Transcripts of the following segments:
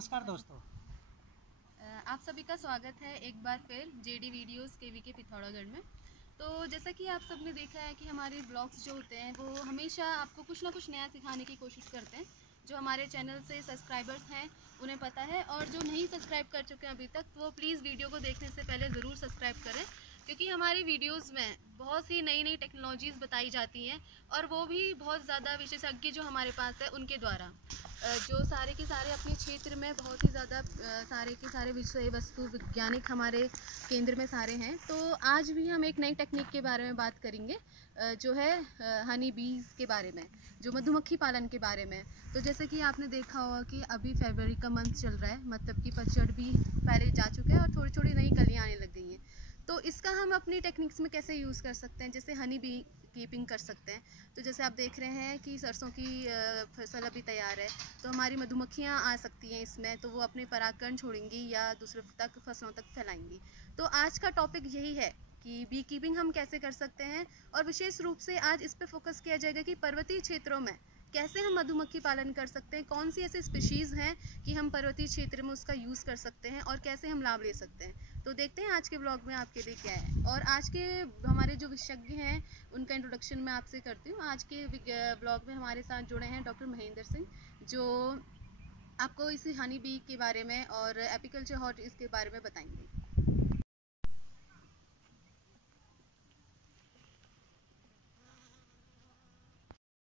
नमस्कार दोस्तों, आप सभी का स्वागत है एक बार फिर जेडी वीडियोस केवी के पिथौरागढ़ में। तो जैसा कि आप सब ने देखा है कि हमारे ब्लॉग्स जो होते हैं वो हमेशा आपको कुछ ना कुछ नया सिखाने की कोशिश करते हैं। जो हमारे चैनल से सब्सक्राइबर्स हैं उन्हें पता है, और जो नहीं सब्सक्राइब कर चुके हैं अभी तक वो प्लीज़ वीडियो को देखने से पहले ज़रूर सब्सक्राइब करें, क्योंकि हमारी वीडियोस में बहुत सी नई नई टेक्नोलॉजीज़ बताई जाती हैं, और वो भी बहुत ज़्यादा विशेषज्ञ जो हमारे पास है उनके द्वारा, जो सारे के सारे अपने क्षेत्र में बहुत ही ज़्यादा सारे के सारे विषय वस्तु वैज्ञानिक हमारे केंद्र में सारे हैं। तो आज भी हम एक नई टेक्निक के बारे में बात करेंगे, जो है हनी बीज के बारे में, जो मधुमक्खी पालन के बारे में। तो जैसे कि आपने देखा होगा कि अभी फरवरी का मंथ चल रहा है, मतलब कि पतझड़ भी पहले जा चुका है और थोड़ी थोड़ी नई कलियाँ आने लग गई हैं। तो इसका हम अपनी टेक्निक्स में कैसे यूज़ कर सकते हैं, जैसे हनी बी कीपिंग कर सकते हैं। तो जैसे आप देख रहे हैं कि सरसों की फसल अभी तैयार है, तो हमारी मधुमक्खियाँ आ सकती हैं इसमें, तो वो अपने परागकण छोड़ेंगी या दूसरे तक फसलों तक फैलाएंगी। तो आज का टॉपिक यही है कि बी कीपिंग हम कैसे कर सकते हैं, और विशेष रूप से आज इस पे फोकस किया जाएगा कि पर्वतीय क्षेत्रों में कैसे हम मधुमक्खी पालन कर सकते हैं, कौन सी ऐसी स्पीशीज़ हैं कि हम पर्वतीय क्षेत्र में उसका यूज़ कर सकते हैं और कैसे हम लाभ ले सकते हैं। तो देखते हैं आज के ब्लॉग में आपके लिए क्या है। और आज के हमारे जो विशेषज्ञ हैं उनका इंट्रोडक्शन मैं आपसे करती हूँ। आज के ब्लॉग में हमारे साथ जुड़े हैं डॉक्टर महेंद्र सिंह, जो आपको इस हनी बी के बारे में और एपिकल्चर हॉट इसके बारे में बताएंगे।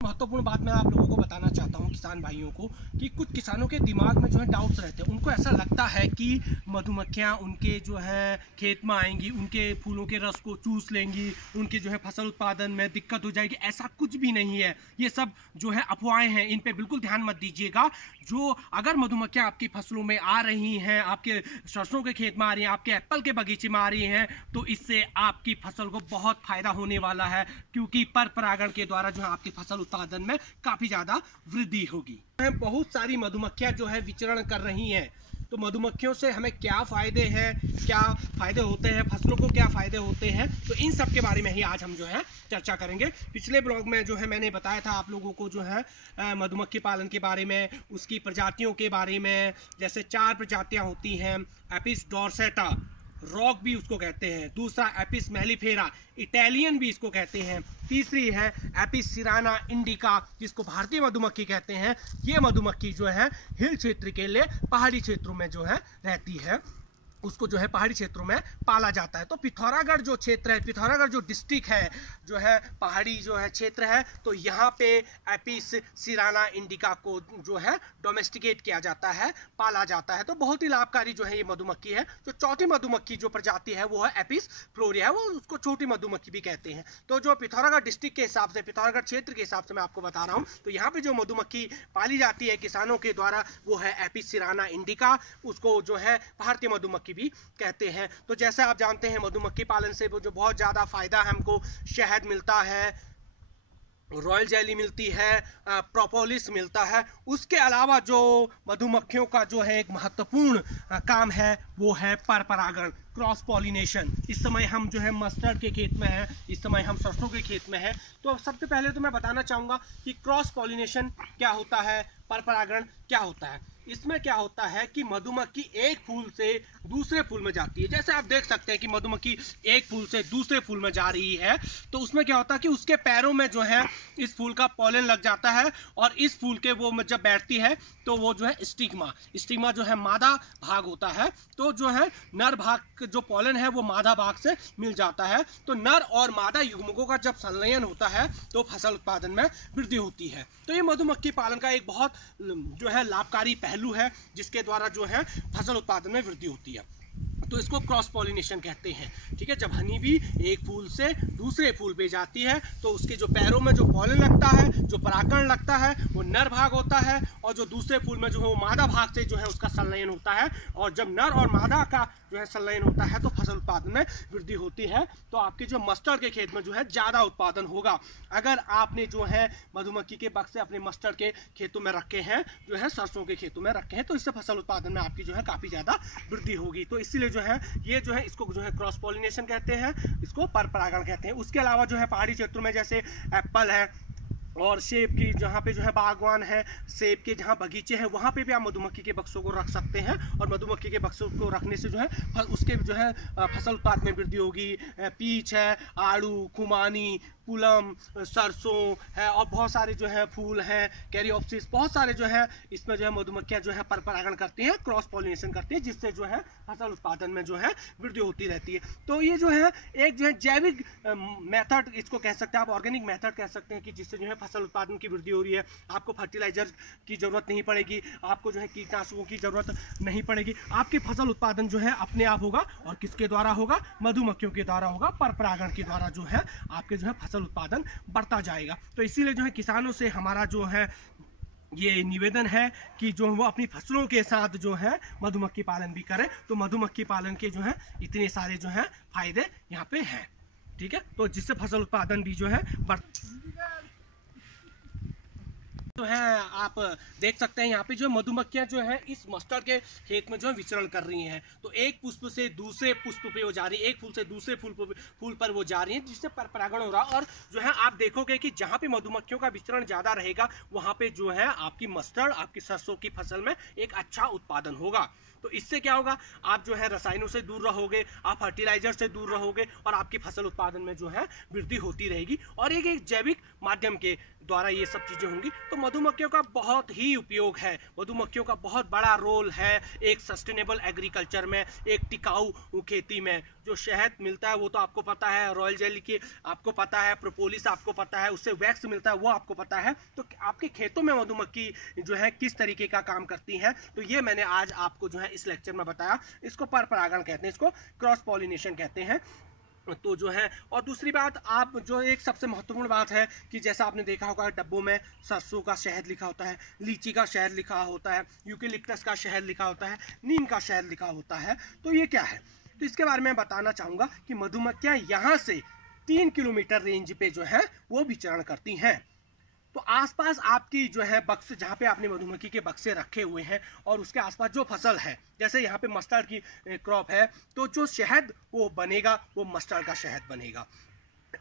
महत्वपूर्ण बात मैं आप लोगों को बताना चाहता हूं, किसान भाइयों को, कि कुछ किसानों के दिमाग में जो है डाउट्स रहते हैं। उनको ऐसा लगता है कि मधुमक्खियां उनके जो है खेत में आएंगी, उनके फूलों के रस को चूस लेंगी, उनके जो है फसल उत्पादन में दिक्कत हो जाएगी। ऐसा कुछ भी नहीं है, ये सब जो है अफवाहें हैं, इन पे बिल्कुल ध्यान मत दीजिएगा। जो अगर मधुमक्खियां आपकी फसलों में आ रही हैं, आपके सरसों के खेत में आ रही हैं, आपके एप्पल के बगीचे में आ रही हैं, तो इससे आपकी फसल को बहुत फायदा होने वाला है, क्योंकि पर परागण के द्वारा जो है आपकी फसल उत्पादन में काफी ज्यादा वृद्धि होगी। बहुत सारी मधुमक्खियां जो है विचरण कर रही हैं, तो मधुमक्खियों से हमें क्या फायदे हैं, क्या फायदे होते हैं, फसलों को क्या फायदे होते हैं, तो इन सब के बारे में ही आज हम जो है चर्चा करेंगे। पिछले ब्लॉग में जो है मैंने बताया था आप लोगों को जो है मधुमक्खी पालन के बारे में, उसकी प्रजातियों के बारे में। जैसे 4 प्रजातियां होती हैं, एपिस डोर्सेटा, रॉक भी उसको कहते हैं, दूसरा एपिस मेलिफेरा, इटालियन भी इसको कहते हैं, तीसरी है एपिस सिराना इंडिका, जिसको भारतीय मधुमक्खी कहते हैं। ये मधुमक्खी जो है हिल क्षेत्र के लिए पहाड़ी क्षेत्रों में जो है रहती है, उसको जो है पहाड़ी क्षेत्रों में पाला जाता है। तो पिथौरागढ़ जो क्षेत्र है, पिथौरागढ़ जो डिस्ट्रिक्ट है, जो है पहाड़ी जो है क्षेत्र है, तो यहाँ पे एपिस सिराना इंडिका को जो है डोमेस्टिकेट किया जाता है, पाला जाता है। तो बहुत ही लाभकारी जो है ये मधुमक्खी है। जो चौथी मधुमक्खी जो प्रजाति है वो है एपिस फ्लोरिया, वो उसको छोटी मधुमक्खी भी कहते हैं। तो जो पिथौरागढ़ डिस्ट्रिक्ट के हिसाब से, पिथौरागढ़ क्षेत्र के हिसाब से मैं आपको बता रहा हूँ, तो यहाँ पे जो मधुमक्खी पाली जाती है किसानों के द्वारा वो है एपिस सिराना इंडिका, उसको जो है भारतीय मधुमक्खी भी कहते हैं। तो जैसे आप जानते हैं मधुमक्खी पालन से जो बहुत ज्यादा फायदा है, हमको शहद मिलता है, रॉयल जेली मिलती है, प्रोपोलिस मिलता है। उसके अलावा जो मधुमक्खियों का जो है एक महत्वपूर्ण काम है वो है पर परागण, क्रॉस पॉलिनेशन। इस समय हम जो है मस्टर्ड के खेत में हैं, इस समय हम सरसों के खेत में हैं। तो सबसे पहले तो मैं बताना चाहूँगा कि क्रॉस पॉलिनेशन क्या होता है, पर परागण क्या होता है। इसमें क्या होता है कि मधुमक्खी एक फूल से दूसरे फूल में जाती है। जैसे आप देख सकते हैं कि मधुमक्खी एक फूल से दूसरे फूल में जा रही है, तो उसमें क्या होता है कि उसके पैरों में जो है इस फूल का पॉलन लग जाता है, और इस फूल के वो जब बैठती है तो वो जो है स्टिग्मा जो है मादा भाग होता है, तो जो है नर भाग जो पॉलन है वो मादा भाग से मिल जाता है। तो नर और मादा युग्मकों का जब संलयन होता है तो फसल उत्पादन में वृद्धि होती है। तो ये मधुमक्खी पालन का एक बहुत जो है लाभकारी पहलू है, जिसके द्वारा जो है फसल उत्पादन में वृद्धि होती है। तो इसको क्रॉस पॉलिनेशन कहते हैं। ठीक है, जब हनी बी एक फूल से दूसरे फूल पे जाती है तो उसके जो पैरों में जो पॉलन लगता है, जो परागकण लगता है, वो नर भाग होता है, और जो दूसरे फूल में जो है वो मादा भाग से जो है उसका संलयन होता है। और जब नर और मादा का जो है संलयन होता है तो फसल उत्पादन में वृद्धि होती है। तो आपके जो मस्टर्ड के खेत में जो है ज़्यादा उत्पादन होगा। अगर आपने जो है मधुमक्खी के बक्से अपने मस्टर्ड के खेतों में रखे हैं, जो है सरसों के खेतों में रखे हैं, तो इससे फसल उत्पादन में आपकी जो है काफ़ी ज़्यादा वृद्धि होगी। तो इसीलिए जो है ये जो है इसको जो है क्रॉस पॉलिनेशन कहते हैं, इसको पर परागण कहते हैं। उसके अलावा जो है पहाड़ी क्षेत्रों में जैसे एप्पल है, और सेब की जहाँ पे जो है बागवान है, सेब के जहाँ बगीचे हैं, वहाँ पे भी आप मधुमक्खी के बक्सों को रख सकते हैं। और मधुमक्खी के बक्सों को रखने से जो है उसके जो है फसल उत्पादन में वृद्धि होगी। पीच है, आड़ू, खुमानी, पुलम, सरसों है, और बहुत सारे जो है फूल हैं, कैरियोप्सिस, बहुत सारे जो है इसमें जो है मधुमक्खियाँ जो है परागण करती हैं, क्रॉस पॉलिनेशन करती हैं, जिससे जो है फसल उत्पादन में जो है वृद्धि होती रहती है। तो ये जो है एक जो है जैविक मेथड इसको कह सकते हैं आप, ऑर्गेनिक मेथड कह सकते हैं, कि जिससे जो है फसल उत्पादन की वृद्धि हो रही है। आपको फर्टिलाइजर की जरूरत नहीं पड़ेगी, आपको जो है कीटनाशकों की जरूरत नहीं पड़ेगी। आपकी फसल उत्पादन जो है अपने आप होगा, और किसके द्वारा होगा? मधुमक्खियों के द्वारा होगा, परागण के द्वारा जो है आपके जो है फसल उत्पादन बढ़ता जाएगा। तो इसीलिए जो है किसानों से हमारा जो है ये निवेदन है कि जो वो अपनी फसलों के साथ जो है मधुमक्खी पालन भी करें। तो मधुमक्खी पालन के जो है इतने सारे जो है फायदे यहाँ पे हैं, ठीक है। तो जिससे फसल उत्पादन भी जो है बढ़ तो है। आप देख सकते हैं यहाँ पे जो मधुमक्खियां जो है इस मस्टर्ड के खेत में जो है विचरण कर रही हैं। तो एक पुष्प से दूसरे पुष्प पे वो जा रही है, एक फूल से दूसरे फूल पर वो जा रही है, जिससे परागण हो रहा है। और जो है आप देखोगे कि जहाँ पे मधुमक्खियों का विचरण ज्यादा रहेगा, वहां पे जो है आपकी मस्टर्ड, आपकी सरसों की फसल में एक अच्छा उत्पादन होगा। तो इससे क्या होगा? आप जो है रसायनों से दूर रहोगे, आप फर्टिलाइजर से दूर रहोगे, और आपकी फसल उत्पादन में जो है वृद्धि होती रहेगी। और एक जैविक माध्यम के द्वारा ये सब चीजें होंगी। तो मधुमक्खियों का बहुत ही उपयोग है, मधुमक्खियों का बहुत बड़ा रोल है एक सस्टेनेबल एग्रीकल्चर में, एक टिकाऊ खेती में। जो शहद मिलता है वो तो आपको पता है, रॉयल जेली की आपको पता है, प्रोपोलिस आपको पता है, उससे वैक्स मिलता है वो आपको पता है। तो आपके खेतों में मधुमक्खी जो है किस तरीके का काम करती है, तो ये मैंने आज आपको जो है इस लेक्चर में बताया। इसको परागण कहते हैं, इसको क्रॉस पॉलिनेशन कहते हैं। तो जो है, और दूसरी बात, आप जो एक सबसे महत्वपूर्ण बात है कि जैसा आपने देखा होगा डब्बों में सरसों का शहद लिखा होता है, लीची का शहद लिखा होता है, यूकेलिप्टस का शहद लिखा होता है, नीम का शहद लिखा होता है। तो ये क्या है? तो इसके बारे में बताना चाहूँगा कि मधुमक्खियाँ यहाँ से 3 किलोमीटर रेंज पे जो है वो विचरण करती हैं। तो आसपास आपकी जो है बक्से, जहाँ पे आपने मधुमक्खी के बक्से रखे हुए हैं, और उसके आसपास जो फसल है, जैसे यहाँ पे मस्टर्ड की क्रॉप है, तो जो शहद वो बनेगा वो मस्टर्ड का शहद बनेगा।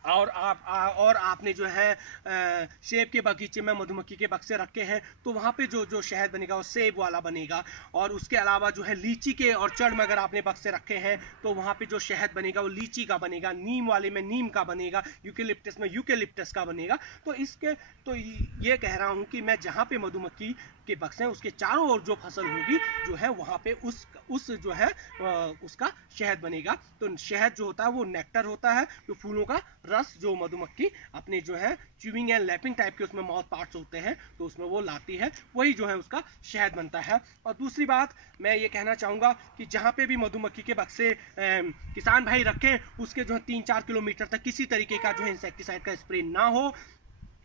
और आपने जो है सेब के बगीचे में मधुमक्खी के बक्से रखे हैं, तो वहाँ पे जो शहद बनेगा वो सेब वाला बनेगा। और उसके अलावा जो है लीची के ऑर्चर्ड में अगर आपने बक्से रखे हैं, तो वहाँ पे जो शहद बनेगा वो लीची का बनेगा, नीम वाले में नीम का बनेगा, यूकेलिप्टस में यूकेलिप्टस का बनेगा। तो ये कह रहा हूँ कि मैं जहाँ पे मधुमक्खी के बक्से हैं उसके चारों ओर जो फसल होगी जो है वहाँ पे उस जो है उसका शहद बनेगा। तो शहद जो होता है वो नेक्टर होता है, जो फूलों का रस जो मधुमक्खी अपने जो है च्यूइंग एंड लैपिंग टाइप के उसमें माउथ पार्ट्स होते हैं, तो उसमें वो लाती है, वही जो है उसका शहद बनता है। और दूसरी बात मैं ये कहना चाहूँगा कि जहाँ पे भी मधुमक्खी के बक्से किसान भाई रखें, उसके जो है 3-4 किलोमीटर तक किसी तरीके का जो है इंसेक्टिसाइड का स्प्रे ना हो।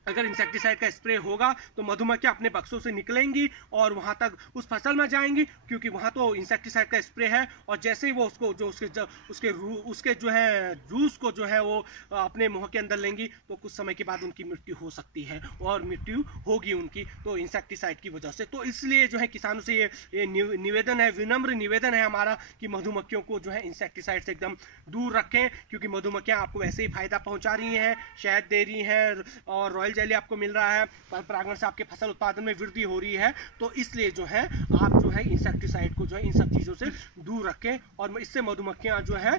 अगर इंसेक्टिसाइड का स्प्रे होगा तो मधुमक्खियाँ अपने बक्सों से निकलेंगी और वहाँ तक उस फसल में जाएंगी, क्योंकि वहाँ तो इंसेक्टिसाइड का स्प्रे है। और जैसे ही वो उसको जो उसके जो है जूस को जो है वो अपने मुंह के अंदर लेंगी, तो कुछ समय के बाद उनकी मृत्यु हो सकती है, और मृत्यु होगी उनकी, तो इंसेक्टिसाइड की वजह से। तो इसलिए जो है किसानों से ये निवेदन है, विनम्र निवेदन है हमारा, कि मधुमक्खियों को जो है इंसेक्टिसाइड से एकदम दूर रखें, क्योंकि मधुमक्खियाँ आपको वैसे ही फायदा पहुँचा रही हैं, शहद दे रही हैं, और रॉयल जेली आपको मिल रहा है, परागण से आपके फसल उत्पादन में वृद्धि हो रही है। तो इसलिए जो है आप जो है इंसेक्टिसाइड को जो है इन सब चीज़ों से दूर रखें, और इससे मधुमक्खियाँ जो है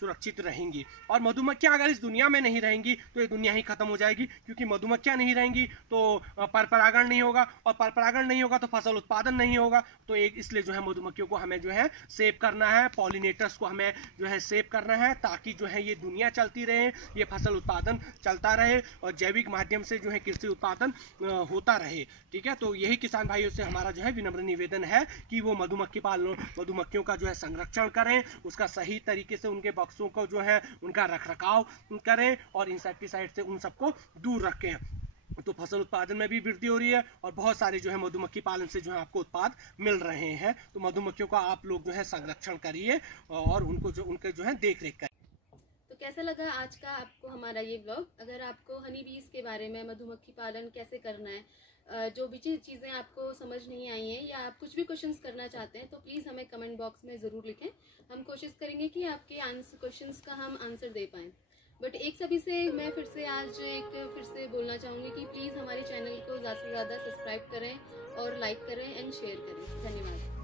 सुरक्षित रहेंगी। और मधुमक्खियाँ अगर इस दुनिया में नहीं रहेंगी तो ये दुनिया ही खत्म हो जाएगी, क्योंकि मधुमक्खियाँ नहीं रहेंगी तो परागण नहीं होगा, और परागण नहीं होगा तो फसल उत्पादन नहीं होगा। तो इसलिए जो है मधुमक्खियों को हमें जो है सेव करना है, पॉलिनेटर्स को हमें जो है सेव करना है, ताकि जो है ये दुनिया चलती रहे, ये फसल उत्पादन चलता रहे, और जैविक माध्यम से जो है कृषि उत्पादन होता रहे। ठीक है, तो यही किसान भाइयों से हमारा जो है विनम्र निवेदन है कि वो मधुमक्खियों का जो है संरक्षण करें, उसका सही तरीके से उनके बक्सों को जो है उनका रखरखाव करें, और इंसेक्टिसाइड से उन सबको दूर रखें। तो फसल उत्पादन में भी वृद्धि हो रही है, और बहुत सारे जो है मधुमक्खी पालन से जो है आपको उत्पाद मिल रहे हैं। तो मधुमक्खियों का आप लोग जो है संरक्षण करिए, और उनके जो है देख रेख करिए। कैसा लगा आज का आपको हमारा ये ब्लॉग? अगर आपको हनी बीज के बारे में, मधुमक्खी पालन कैसे करना है, जो भी चीज़ें आपको समझ नहीं आई हैं, या आप कुछ भी क्वेश्चंस करना चाहते हैं, तो प्लीज़ हमें कमेंट बॉक्स में ज़रूर लिखें। हम कोशिश करेंगे कि आपके क्वेश्चंस का हम आंसर दे पाएँ। बट एक सभी से मैं फिर से बोलना चाहूँगी कि प्लीज़ हमारे चैनल को ज़्यादा से ज़्यादा सब्सक्राइब करें और लाइक करें एंड शेयर करें। धन्यवाद।